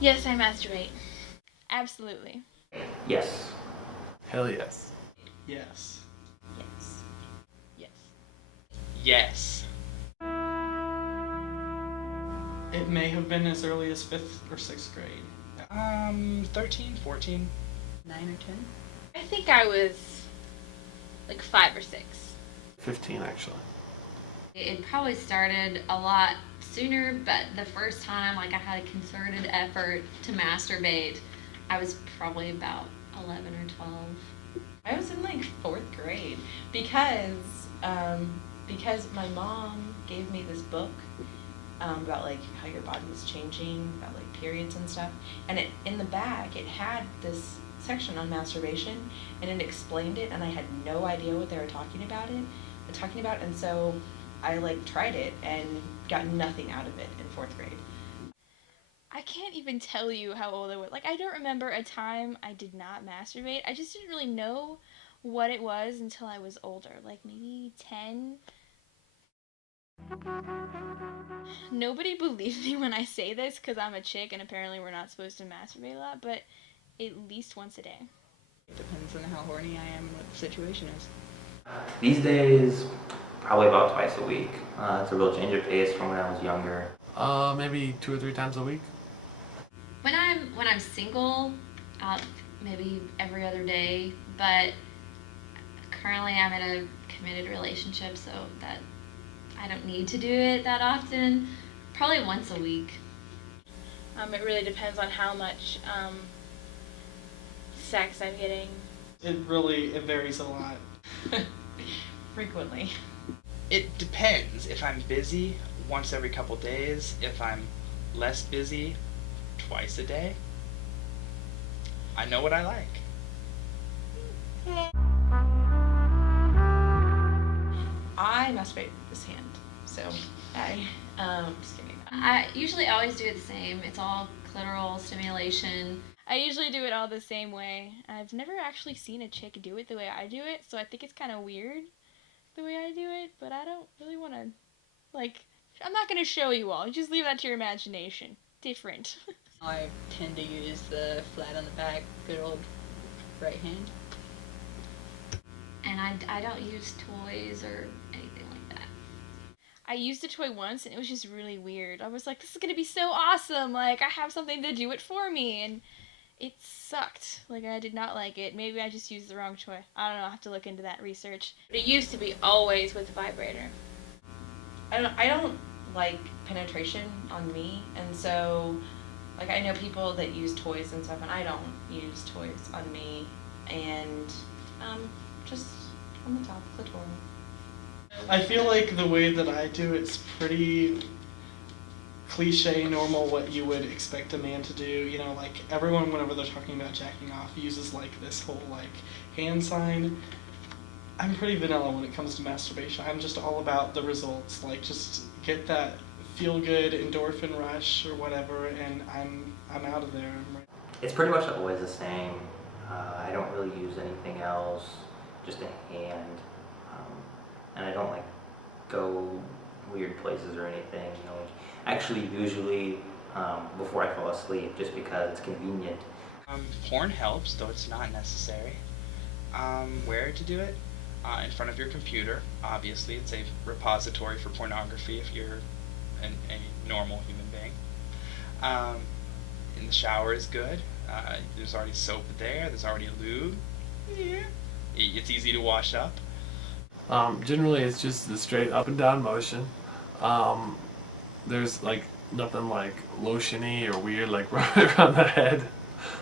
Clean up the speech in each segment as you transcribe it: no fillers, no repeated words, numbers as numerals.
Yes, I masturbate. Absolutely. Yes. Hell yes. Yes. Yes. Yes. Yes. It may have been as early as 5th or 6th grade. 13, 14. 9 or 10? I think I was like 5 or 6. 15 actually. It probably started a lot sooner, but the first time like I had a concerted effort to masturbate, I was probably about 11 or 12. I was in like 4th grade because my mom gave me this book about like how your body is changing, about like periods and stuff. And in the back it had this section on masturbation, and it explained it, and I had no idea what they were talking about. And so I like tried it and got nothing out of it in 4th grade. I can't even tell you how old I was. Like, I don't remember a time I did not masturbate. I just didn't really know what it was until I was older, like maybe 10. Nobody believes me when I say this because I'm a chick and apparently we're not supposed to masturbate a lot, but at least once a day. It depends on how horny I am and what the situation is. These days, probably about twice a week. It's a real change of pace from when I was younger. Maybe 2 or 3 times a week. When I'm single, maybe every other day, but currently I'm in a committed relationship, so that I don't need to do it that often. Probably once a week. It really depends on how much sex I'm getting. It varies a lot. Frequently. It depends. If I'm busy, once every couple days. If I'm less busy, twice a day. I know what I like. I masturbate with this hand, so just kidding. I usually always do it the same. It's all clitoral stimulation. I usually do it all the same way. I've never actually seen a chick do it the way I do it, so I think it's kind of weird the way I do it, but I don't really want to, I'm not going to show you all. Just leave that to your imagination. Different. I tend to use the flat on the back, good old right hand. And I don't use toys or anything like that. I used a toy once, and it was just really weird. I was like, this is going to be so awesome. Like, I have something to do it for me, and it sucked. Like, I did not like it. Maybe I just used the wrong toy. I don't know. I'll have to look into that research. But it used to be always with a vibrator. I don't like penetration on me, and so like I know people that use toys and stuff, and I don't use toys on me, and just on the top, clitoral. I feel like the way that I do it's pretty cliche, normal, what you would expect a man to do. You know, like everyone, whenever they're talking about jacking off, uses like this whole like hand sign. I'm pretty vanilla when it comes to masturbation. I'm just all about the results, like just get that feel good endorphin rush or whatever, and I'm out of there. It's pretty much always the same. I don't really use anything else, just a hand. And I don't like go weird places or anything. You know, actually usually before I fall asleep, just because it's convenient. Porn helps, though it's not necessary. Where to do it? In front of your computer. Obviously, it's a repository for pornography if you're a normal human being. In the shower is good. There's already soap there. There's already lube. Yeah. It's easy to wash up. Generally, it's just the straight up and down motion. There's like nothing like lotiony or weird like rubbing around the head.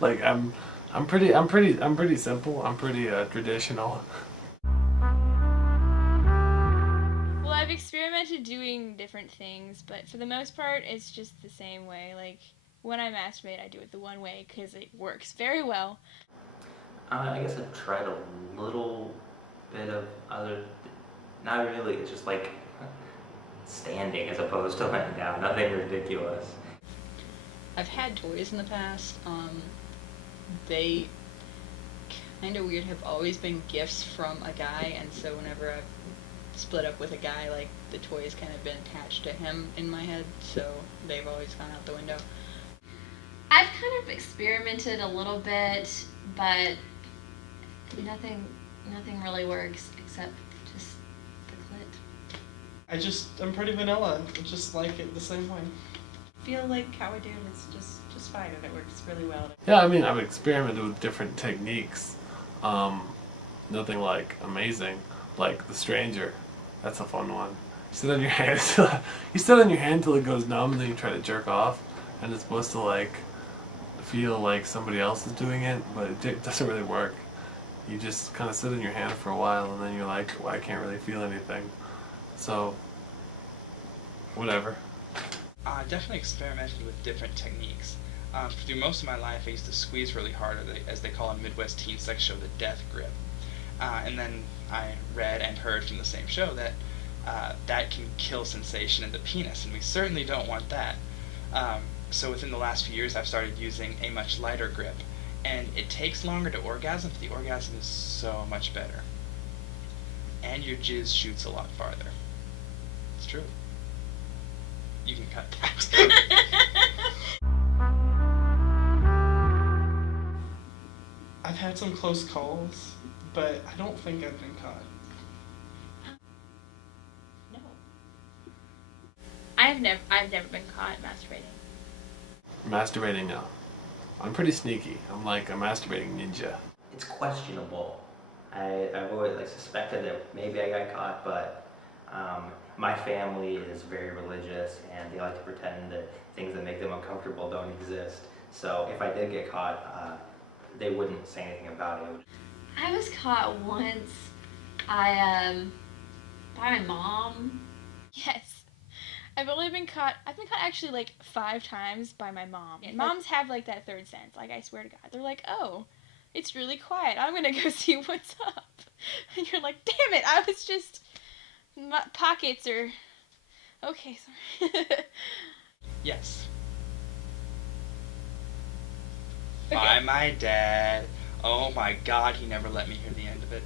Like I'm pretty simple. I'm pretty traditional. Well, I've experimented doing different things, but for the most part, it's just the same way. Like, when I masturbate, I do it the one way because it works very well. I guess I've tried a little bit of other, not really, it's just like standing as opposed to laying down, nothing ridiculous. I've had toys in the past. They kind of weird have always been gifts from a guy, and so whenever I've split up with a guy, like the toy's kind of been attached to him in my head, so they've always gone out the window. I've kind of experimented a little bit, but nothing really works except just the clit. I'm pretty vanilla. I just like it the same way. I feel like how I do it is just fine, and it works really well. Yeah, I mean, I've experimented with different techniques. Nothing like amazing, like the stranger. That's a fun one. You sit on your hand, you sit on your hand till it goes numb, and then you try to jerk off, and it's supposed to like feel like somebody else is doing it, but it doesn't really work. You just kind of sit in your hand for a while, and then you're like, well, I can't really feel anything. So, whatever. I definitely experimented with different techniques. Through most of my life, I used to squeeze really hard, or as they call in Midwest teen sex show, the death grip. And then I read and heard from the same show that that can kill sensation in the penis, and we certainly don't want that. So within the last few years, I've started using a much lighter grip, and it takes longer to orgasm, but the orgasm is so much better. And your jizz shoots a lot farther. It's true. You can cut that. I've had some close calls, but I don't think I've been caught. No. I've never been caught masturbating. Masturbating, no. I'm pretty sneaky. I'm like a masturbating ninja. It's questionable. I've always like suspected that maybe I got caught, but my family is very religious, and they like to pretend that things that make them uncomfortable don't exist. So if I did get caught, they wouldn't say anything about it. I was caught once. By my mom. Yes. I've been caught actually like 5 times by my mom. And moms have like that third sense. Like, I swear to God. They're like, oh, it's really quiet. I'm going to go see what's up. And you're like, damn it. I was just, my pockets are, okay, sorry. Yes. Okay. By my dad. Oh my God, he never let me hear the end of it.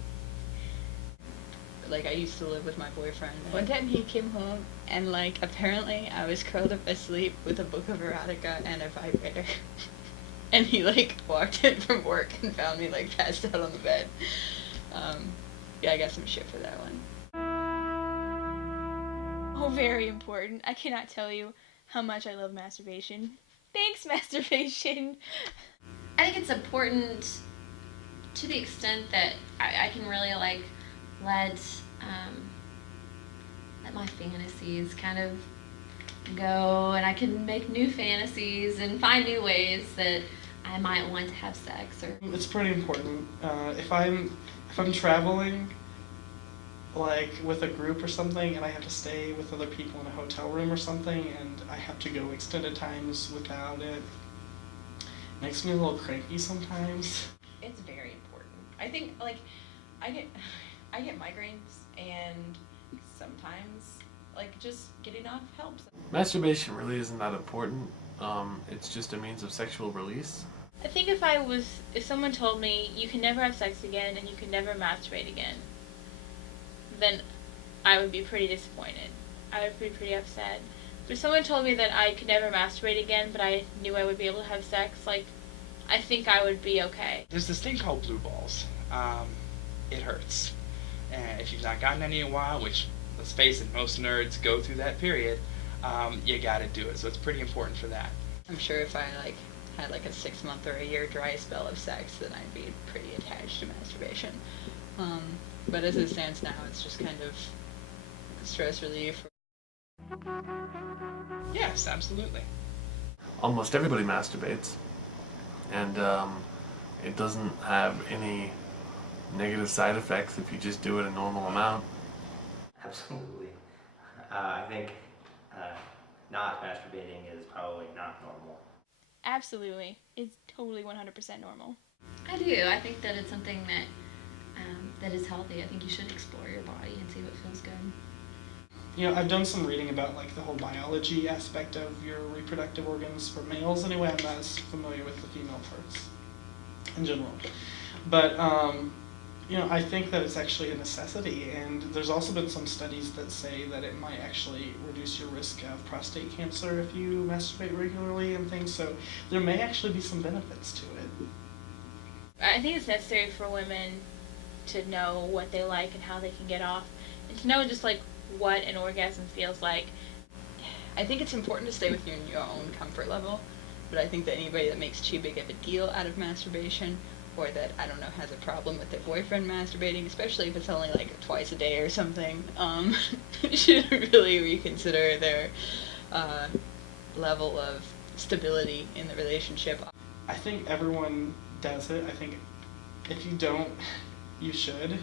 Like, I used to live with my boyfriend. One time he came home, and like, apparently I was curled up asleep with a book of erotica and a vibrator. And he like walked in from work and found me like passed out on the bed. Yeah, I got some shit for that one. Oh, very important. I cannot tell you how much I love masturbation. Thanks, masturbation. I think it's important to the extent that I can really like let my fantasies kind of go, and I can make new fantasies and find new ways that I might want to have sex. Or It's pretty important. If I'm traveling, like with a group or something, and I have to stay with other people in a hotel room or something, and I have to go extended times without it, makes me a little cranky sometimes. It's very important. I think like I get migraines, and sometimes like just getting off helps. Masturbation really isn't that important. It's just a means of sexual release. I think if someone told me you can never have sex again and you can never masturbate again, then I would be pretty disappointed. I would be pretty upset. But if someone told me that I could never masturbate again, but I knew I would be able to have sex, like, I think I would be okay. There's this thing called blue balls. It hurts. And if you've not gotten any in a while, which, let's face it, most nerds go through that period, you gotta do it. So it's pretty important for that. I'm sure if I like had like a 6-month or a year dry spell of sex, then I'd be pretty attached to masturbation. But as it stands now, it's just kind of stress relief. Yes, absolutely. Almost everybody masturbates, and it doesn't have any negative side effects if you just do it a normal amount. Absolutely. I think not masturbating is probably not normal. Absolutely. It's totally 100% normal. I do. I think that it's something that that is healthy. I think you should explore your body and see what feels good. You know, I've done some reading about like the whole biology aspect of your reproductive organs for males. Anyway, I'm not as familiar with the female parts in general. But I think that it's actually a necessity, and there's also been some studies that say that it might actually reduce your risk of prostate cancer if you masturbate regularly and things. So there may actually be some benefits to it. I think it's necessary for women to know what they like and how they can get off, and to know just like what an orgasm feels like. I think it's important to stay within your own comfort level, but I think that anybody that makes too big of a deal out of masturbation, or that, I don't know, has a problem with their boyfriend masturbating, especially if it's only like twice a day or something, should really reconsider their level of stability in the relationship. I think everyone does it. I think if you don't, you should.